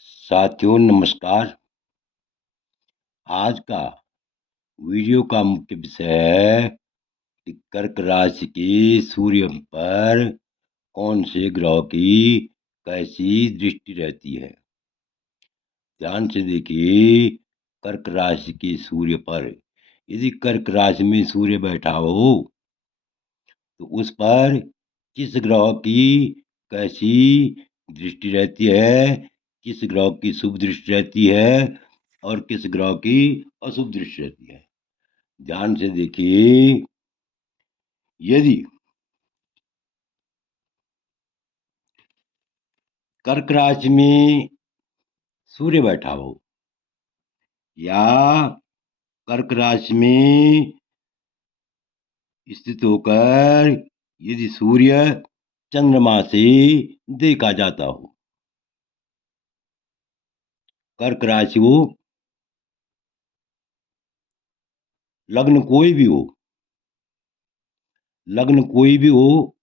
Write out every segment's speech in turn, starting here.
साथियों नमस्कार। आज का वीडियो का मुख्य विषय है कि कर्क राशि की सूर्य पर कौन से ग्रह की कैसी दृष्टि रहती है। ध्यान से देखिए, कर्क राशि की सूर्य पर यदि कर्क राशि में सूर्य बैठा हो तो उस पर किस ग्रह की कैसी दृष्टि रहती है, किस ग्रह की शुभ दृष्टि रहती है और किस ग्रह की अशुभ दृष्टि रहती है। ध्यान से देखिए, यदि कर्क राशि में सूर्य बैठा हो या कर्क राशि में स्थित होकर यदि सूर्य चंद्रमा से देखा जाता हो, कर्क राशि हो, लग्न कोई भी हो, लग्न कोई भी हो,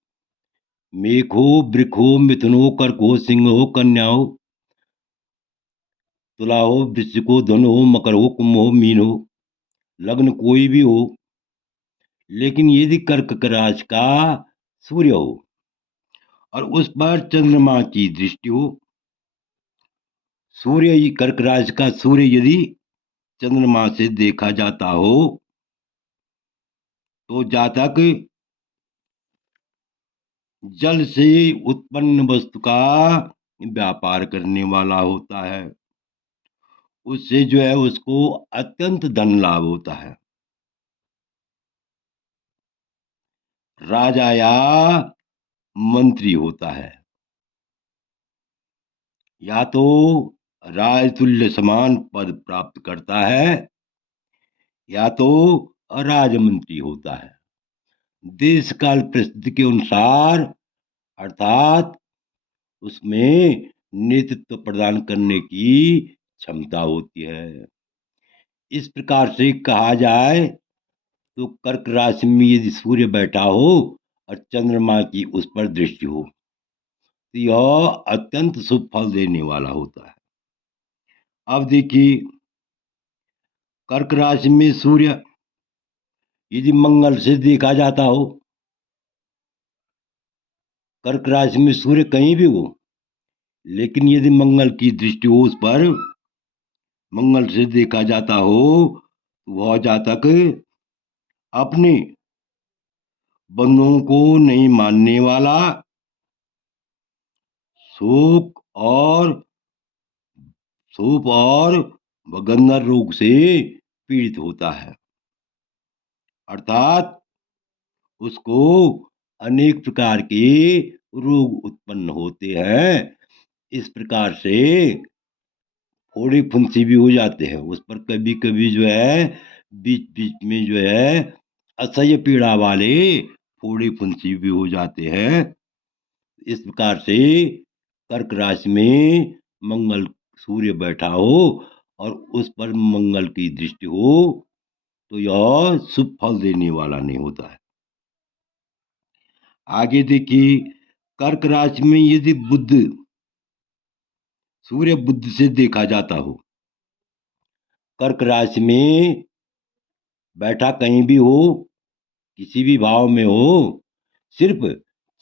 मेष हो, वृक हो, मिथुन हो, कर्क हो, सिंह हो, कन्या हो, तुला हो, वृश्चिक हो, धनु हो, मकर हो, कुंभ हो, मीन हो, लग्न कोई भी हो, लेकिन यदि कर्क राशि का सूर्य हो और उस पर चंद्रमा की दृष्टि हो, सूर्य कर्क राशि का सूर्य यदि चंद्रमा से देखा जाता हो तो जातक जल से उत्पन्न वस्तु का व्यापार करने वाला होता है। उससे जो है उसको अत्यंत धन लाभ होता है। राजा या मंत्री होता है, या तो राजतुल्य समान पद प्राप्त करता है या तो राजमंत्री होता है। देश काल परिस्थिति के अनुसार, अर्थात उसमें नेतृत्व प्रदान करने की क्षमता होती है। इस प्रकार से कहा जाए तो कर्क राशि में यदि सूर्य बैठा हो और चंद्रमा की उस पर दृष्टि हो तो यह अत्यंत शुभ फल देने वाला होता है। अब देखिए, कर्क राशि में सूर्य यदि मंगल से देखा जाता हो, कर्क राशि में सूर्य कहीं भी हो, लेकिन यदि मंगल की दृष्टि हो उस पर, मंगल से देखा जाता हो तो वह जातक अपने बंधुओं को नहीं मानने वाला, शोक और गंधर रोग से पीड़ित होता है। अर्थात उसको अनेक प्रकार के रोग उत्पन्न होते हैं। इस प्रकार से फोड़ी फुंसी भी हो जाते हैं उस पर, कभी कभी जो है बीच बीच में जो है असह्य पीड़ा वाले फोड़ी फुंसी भी हो जाते हैं। इस प्रकार से कर्क राशि में मंगल सूर्य बैठा हो और उस पर मंगल की दृष्टि हो तो यह शुभ फल देने वाला नहीं होता है। आगे देखिए, कर्क राशि में यदि सूर्य बुध से देखा जाता हो, कर्क राशि में बैठा कहीं भी हो, किसी भी भाव में हो, सिर्फ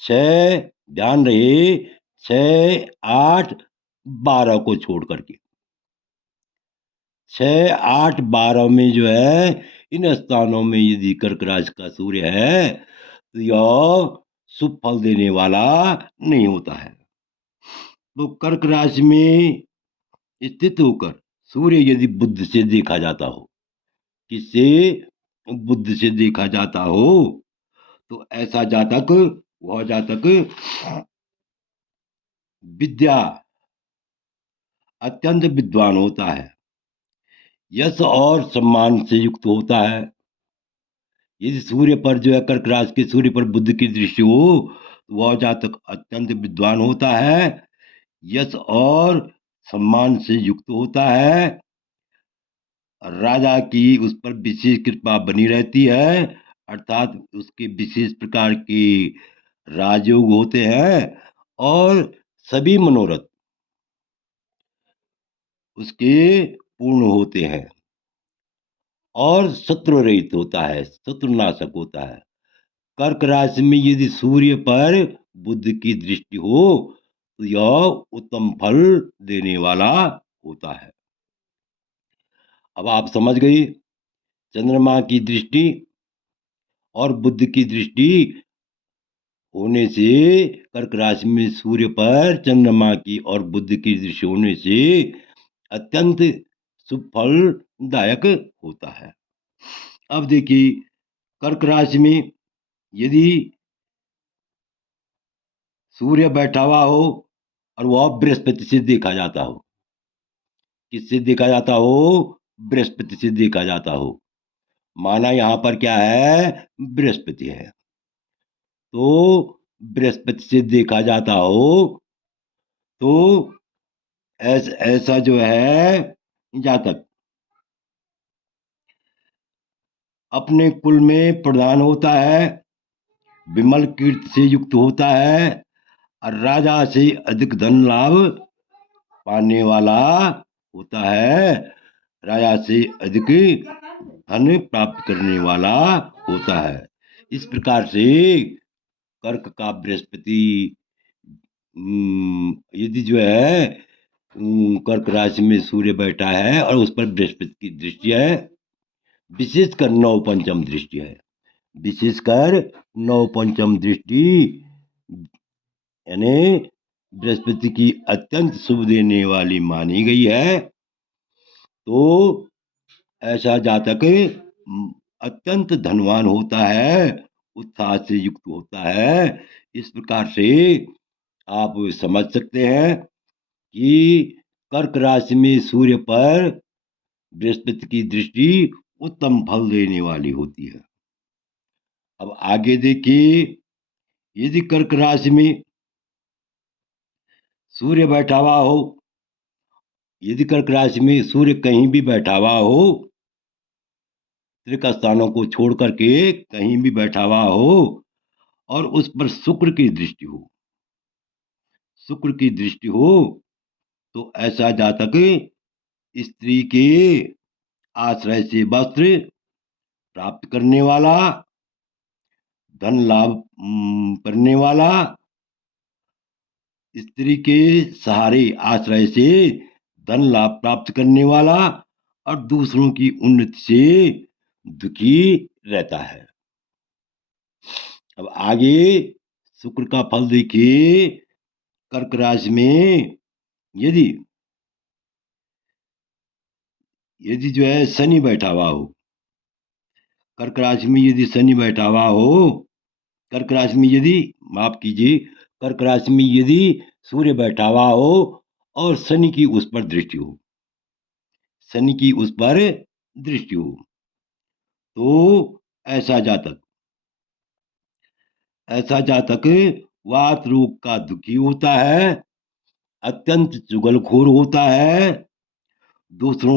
6, ध्यान रहे, 6, 8, 12 को छोड़ करके, 6, 8, 12 में जो है इन स्थानों में यदि कर्क राशि का सूर्य है तो यह शुभ फल देने वाला नहीं होता है। तो कर्क राशि में स्थित होकर सूर्य यदि बुध से देखा जाता हो, किससे, बुध से देखा जाता हो, तो ऐसा जातक, वह जातक विद्या अत्यंत विद्वान होता है, यश और सम्मान से युक्त होता है। यदि सूर्य पर जो है कर्क राशि के सूर्य पर बुध की दृष्टि हो तो वह जातक अत्यंत विद्वान होता है, यश और सम्मान से युक्त होता है, राजा की उस पर विशेष कृपा बनी रहती है, अर्थात उसके विशेष प्रकार के राजयोग होते हैं और सभी मनोरथ उसके पूर्ण होते हैं और शत्रु रहित होता है, शत्रुनाशक होता है। कर्क राशि में यदि सूर्य पर बुध की दृष्टि हो तो यह उत्तम फल देने वाला होता है। अब आप समझ गई, चंद्रमा की दृष्टि और बुध की दृष्टि होने से, कर्क राशि में सूर्य पर चंद्रमा की और बुध की दृष्टि होने से अत्यंत शुभ फलदायक होता है। अब देखिए, कर्क राशि में यदि सूर्य बैठा हुआ हो और वह बृहस्पति से देखा जाता हो, किससे देखा जाता हो? बृहस्पति से देखा जाता हो। माना यहाँ पर क्या है? बृहस्पति है। तो बृहस्पति से देखा जाता हो तो ऐसा जो है जातक अपने कुल में प्रधान होता है, विमल कीर्ति से युक्त होता है और राजा से अधिक धन लाभ पाने वाला होता है, राजा से अधिक धन प्राप्त करने वाला होता है। इस प्रकार से कर्क का बृहस्पति यदि जो है कर्क राशि में सूर्य बैठा है और उस पर बृहस्पति की दृष्टि है, विशेषकर नौ पंचम दृष्टि है, विशेषकर नौ पंचम दृष्टि यानी बृहस्पति की अत्यंत शुभ देने वाली मानी गई है। तो ऐसा जातक अत्यंत धनवान होता है, उत्साह से युक्त होता है। इस प्रकार से आप समझ सकते हैं कि कर्क राशि में सूर्य पर बृहस्पति की दृष्टि उत्तम फल देने वाली होती है। अब आगे देखिए, यदि कर्क राशि में सूर्य बैठा हुआ हो, यदि कर्क राशि में सूर्य कहीं भी बैठा हुआ हो, त्रिक स्थानों को छोड़ करके कहीं भी बैठा हुआ हो और उस पर शुक्र की दृष्टि हो, शुक्र की दृष्टि हो, तो ऐसा जातक स्त्री के आश्रय से वस्त्र प्राप्त करने वाला, धन लाभ करने वाला, स्त्री के सहारे आश्रय से धन लाभ प्राप्त करने वाला और दूसरों की उन्नति से दुखी रहता है। अब आगे शुक्र का फल देखिए, कर्क राशि में यदि यदि जो है शनि बैठा हुआ हो, कर्क राशि में यदि शनि बैठा हुआ हो, कर्क राशि में यदि माफ कीजिए, कर्क राशि में यदि सूर्य बैठा हुआ हो और शनि की उस पर दृष्टि हो, शनि की उस पर दृष्टि हो, तो ऐसा जातक वात रोग का दुखी होता है, अत्यंत चुगलखोर होता है, दूसरों